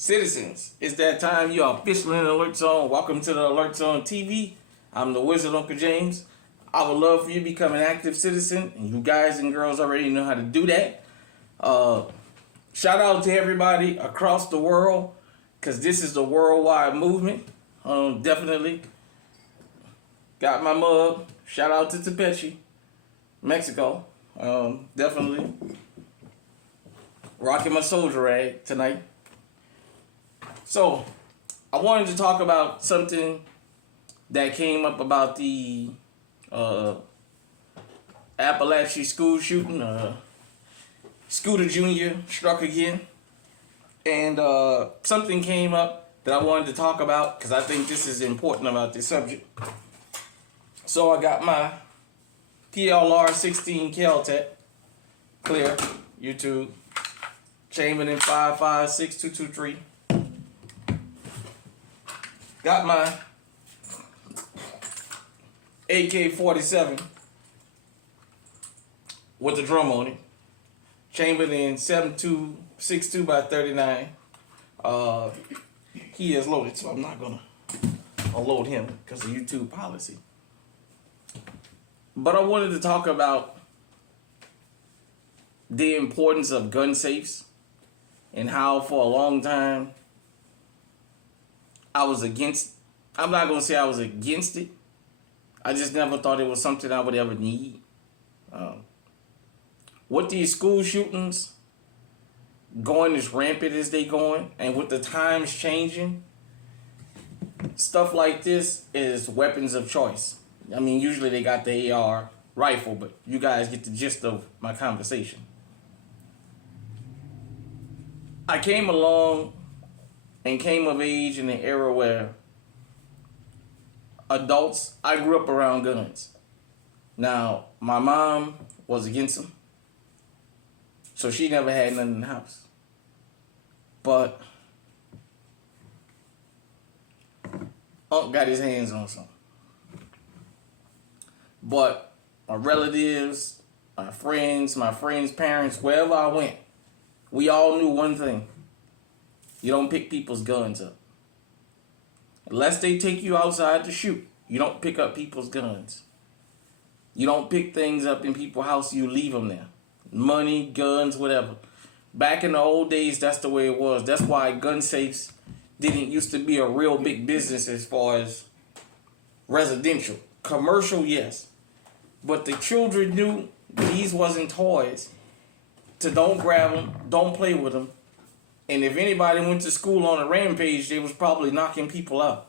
Citizens, it's that time. You are officially in the Alert Zone. Welcome to the Alert Zone TV. I'm the Wizard Uncle James. I would love for you to become an active citizen, and you guys and girls already know how to do that. Shout out to everybody across the world, because this is the worldwide movement. Definitely. Got my mug. Shout out to Tepechi, Mexico. Definitely. Rocking my soldier rag tonight. So, I wanted to talk about something that came up about the Appalachia school shooting. Scooter Jr. struck again. And something came up that I wanted to talk about because I think this is important about this subject. So I got my PLR 16 Caltech clear, YouTube, Chamberlain 5562223. Got my AK-47 with the drum on it. Chamberlain 7262 by 39. He is loaded, so I'm not gonna unload him because of YouTube policy. But I wanted to talk about the importance of gun safes and how for a long time I was against. I'm not gonna say I was against it. I just never thought it was something I would ever need. With these school shootings going as rampant as they going, and with the times changing, stuff like this is weapons of choice. I mean, usually they got the AR rifle, but you guys get the gist of my conversation. I came along and came of age in an era where adults, I grew up around guns. Now, my mom was against them, so she never had none in the house. But Unc got his hands on some. But my relatives, my friends' parents, wherever I went, we all knew one thing. You don't pick people's guns up. Unless they take you outside to shoot, you don't pick up people's guns. You don't pick things up in people's house, you leave them there. Money, guns, whatever. Back in the old days, that's the way it was. That's why gun safes didn't used to be a real big business as far as residential. Commercial, yes. But the children knew these wasn't toys. To don't grab them, don't play with them. And if anybody went to school on a rampage, they was probably knocking people out.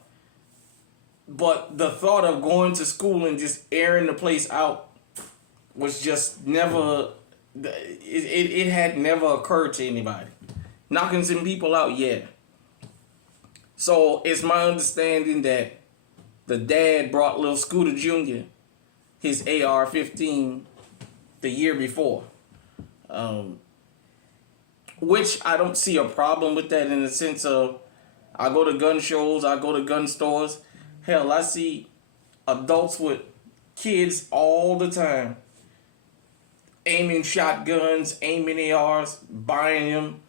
But the thought of going to school and just airing the place out was just never, it had never occurred to anybody. Knocking some people out, yeah. So it's my understanding that the dad brought little Scooter Jr. his AR-15 the year before. Which I don't see a problem with that in the sense of I go to gun shows, I go to gun stores. Hell, I see adults with kids all the time aiming shotguns, aiming ARs, buying them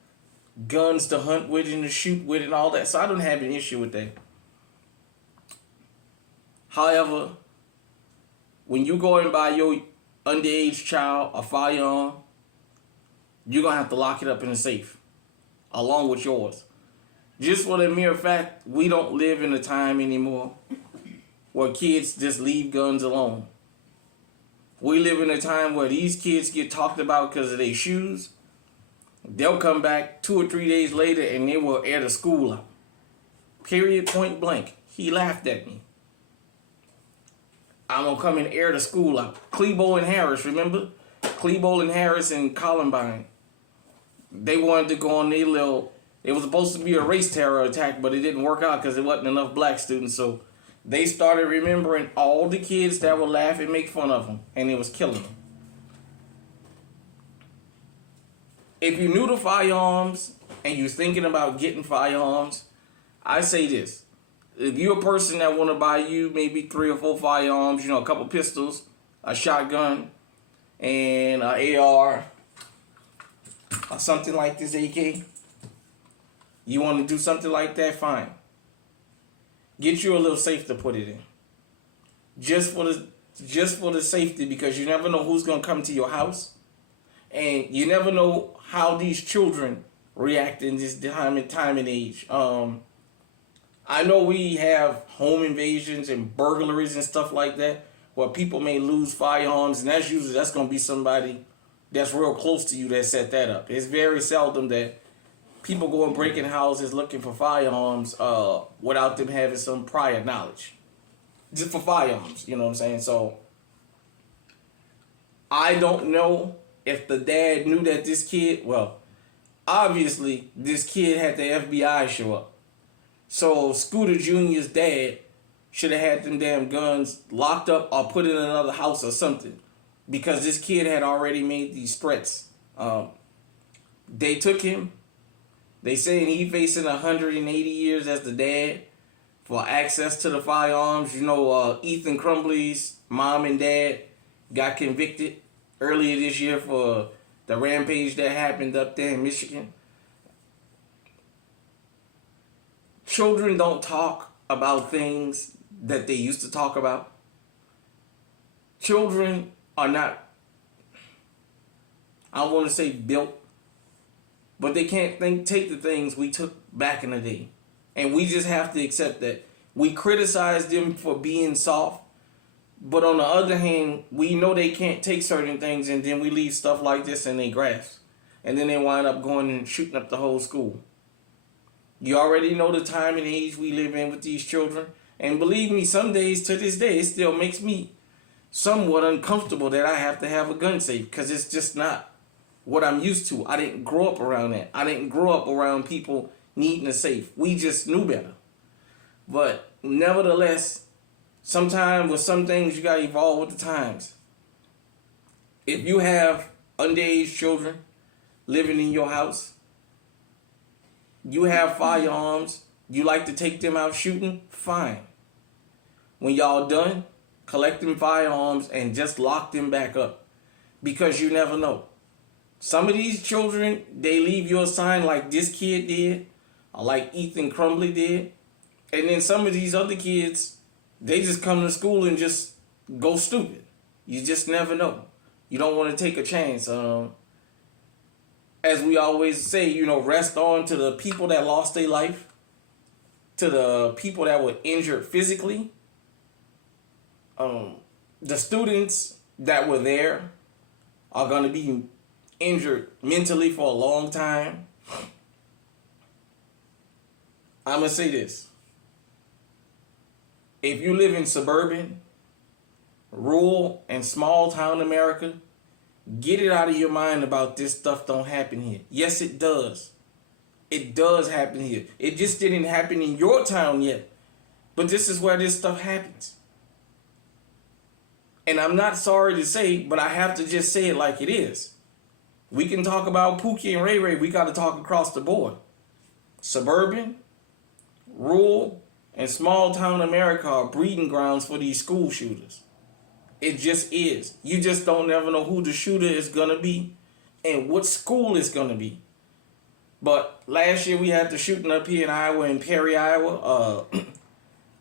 guns to hunt with and to shoot with and all that. So I don't have an issue with that. However, when you go and buy your underage child a firearm, you're going to have to lock it up in a safe along with yours. Just for the mere fact, we don't live in a time anymore where kids just leave guns alone. We live in a time where these kids get talked about because of their shoes. They'll come back 2 or 3 days later and they will air the school out. Period, point blank. He laughed at me. I'm going to come and air the school out. Klebo and Harris, remember? Klebo and Harris and Columbine. They wanted to go on their little... It was supposed to be a race terror attack, but it didn't work out because there wasn't enough black students. So they started remembering all the kids that would laugh and make fun of them. And it was killing them. If you're new to firearms and you're thinking about getting firearms, I say this. If you're a person that want to buy you maybe 3 or 4 firearms, a couple pistols, a shotgun, and an AR, or something like this AK, You want to do something like that? Fine. Get you a little safe to put it in. Just for the safety, because you never know who's gonna come to your house, and you never know how these children react in this time and age. I know we have home invasions and burglaries and stuff like that, where people may lose firearms, and that's gonna be somebody that's real close to you that set that up. It's very seldom that people go and break in houses looking for firearms without them having some prior knowledge. Just for firearms, you know what I'm saying? So, I don't know if the dad knew that this kid, well, obviously, this kid had the FBI show up. So, Scooter Jr.'s dad should have had them damn guns locked up or put in another house or something. Because this kid had already made these threats. They took him. They saying he facing 180 years as the dad for access to the firearms. You know, Ethan Crumbley's mom and dad got convicted earlier this year for the rampage that happened up there in Michigan. Children don't talk about things that they used to talk about. Children are not, I don't want to say built, but they can't take the things we took back in the day. And we just have to accept that. We criticize them for being soft, but on the other hand, we know they can't take certain things, and then we leave stuff like this in their grasp. And then they wind up going and shooting up the whole school. You already know the time and age we live in with these children. And believe me, some days to this day, it still makes me somewhat uncomfortable that I have to have a gun safe, because it's just not what I'm used to. I didn't grow up around that. I didn't grow up around people needing a safe. We just knew better. But nevertheless, sometimes with some things you gotta evolve with the times. If you have underage children living in your house, you have firearms, you like to take them out shooting, fine. When y'all done, collect them firearms and just lock them back up. Because you never know. Some of these children, they leave you a sign like this kid did, or like Ethan Crumbley did. And then some of these other kids, they just come to school and just go stupid. You just never know. You don't want to take a chance. As we always say, you know, rest on to the people that lost their life, to the people that were injured physically, the students that were there are going to be injured mentally for a long time. I'm going to say this. If you live in suburban, rural, and small town America, get it out of your mind about this stuff don't happen here. Yes, it does. It does happen here. It just didn't happen in your town yet. But this is where this stuff happens. And I'm not sorry to say, but I have to just say it like it is. We can talk about Pookie and Ray Ray. We got to talk across the board. Suburban, rural, and small town America are breeding grounds for these school shooters. It just is. You just don't never know who the shooter is going to be and what school it's going to be. But last year we had the shooting up here in Iowa, in Perry, Iowa.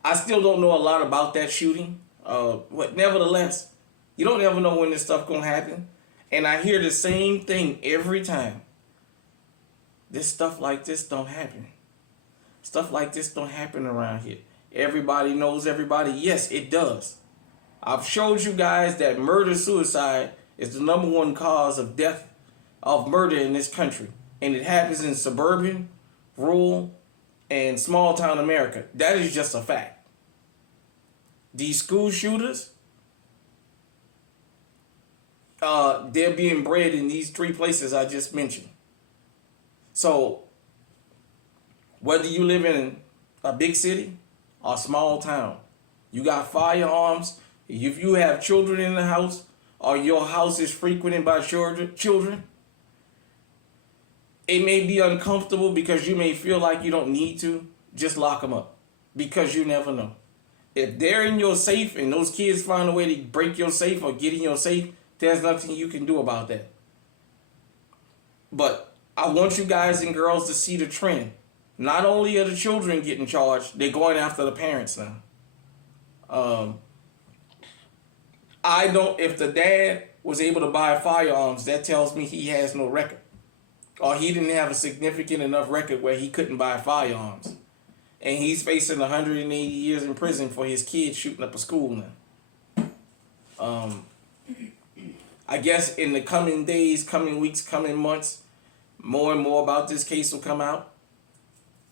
I still don't know a lot about that shooting. But nevertheless, you don't ever know when this stuff going to happen. And I hear the same thing every time. This stuff like this don't happen. Stuff like this don't happen around here. Everybody knows everybody. Yes, it does. I've showed you guys that murder-suicide is the #1 cause of death, of murder in this country. And it happens in suburban, rural, and small town America. That is just a fact. These school shooters, they're being bred in these 3 places I just mentioned. So, whether you live in a big city or small town, you got firearms. If you have children in the house, or your house is frequented by children, it may be uncomfortable because you may feel like you don't need to. Just lock them up, because you never know. If they're in your safe and those kids find a way to break your safe or get in your safe, there's nothing you can do about that. But I want you guys and girls to see the trend. Not only are the children getting charged, they're going after the parents now. I don't. If the dad was able to buy firearms, that tells me he has no record, or he didn't have a significant enough record where he couldn't buy firearms, and he's facing 180 years in prison for his kid shooting up a school now. I guess in the coming days, coming weeks, coming months, more and more about this case will come out.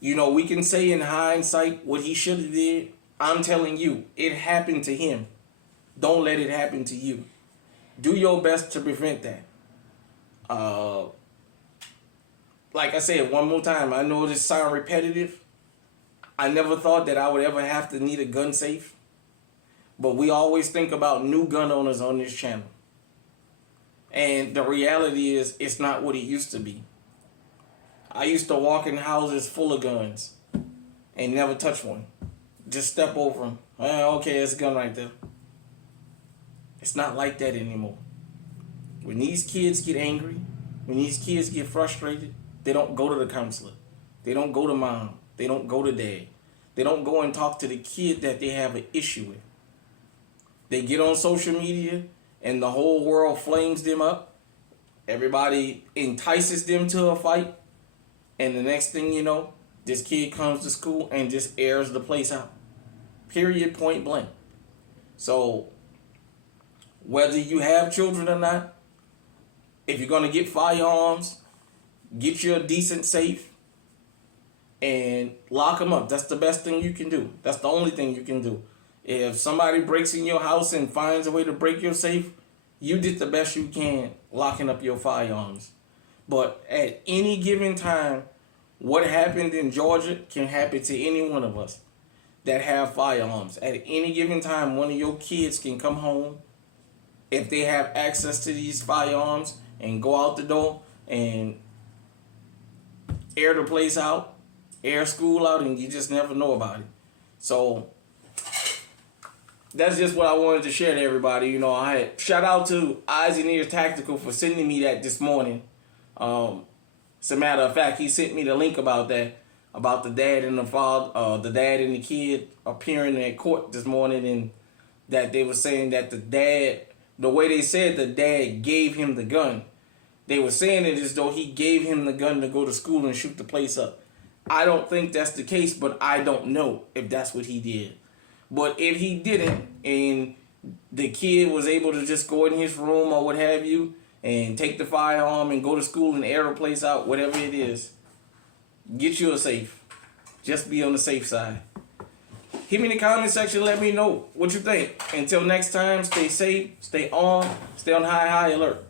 You know, we can say in hindsight what he should have did. I'm telling you, it happened to him. Don't let it happen to you. Do your best to prevent that. Like I said, one more time, I know this sounds repetitive. I never thought that I would ever have to need a gun safe. But we always think about new gun owners on this channel. And the reality is, it's not what it used to be. I used to walk in houses full of guns and never touch one. Just step over them. Okay, it's a gun right there. It's not like that anymore. When these kids get angry, when these kids get frustrated, they don't go to the counselor. They don't go to mom. They don't go to dad. They don't go and talk to the kid that they have an issue with. They get on social media and the whole world flames them up. Everybody entices them to a fight. And the next thing you know, this kid comes to school and just airs the place out. Period, point blank. So, whether you have children or not, if you're going to get firearms, get you a decent safe and lock them up. That's the best thing you can do. That's the only thing you can do. If somebody breaks in your house and finds a way to break your safe, you did the best you can locking up your firearms. But at any given time, what happened in Georgia can happen to any one of us that have firearms. At any given time, one of your kids can come home if they have access to these firearms and go out the door and air the place out, air school out, and you just never know about it. So that's just what I wanted to share to everybody. You know, I had shout out to Eyes and Ears Tactical for sending me that this morning. As a matter of fact, he sent me the link about that, about the dad and the father, the dad and the kid appearing at court this morning, and that they were saying that the dad, the way they said the dad gave him the gun, they were saying it as though he gave him the gun to go to school and shoot the place up. I don't think that's the case, but I don't know if that's what he did. But if he didn't, and the kid was able to just go in his room or what have you, and take the firearm and go to school and air a place out, whatever it is, get you a safe. Just be on the safe side. Hit me in the comment section, let me know what you think. Until next time, stay safe, stay on high alert.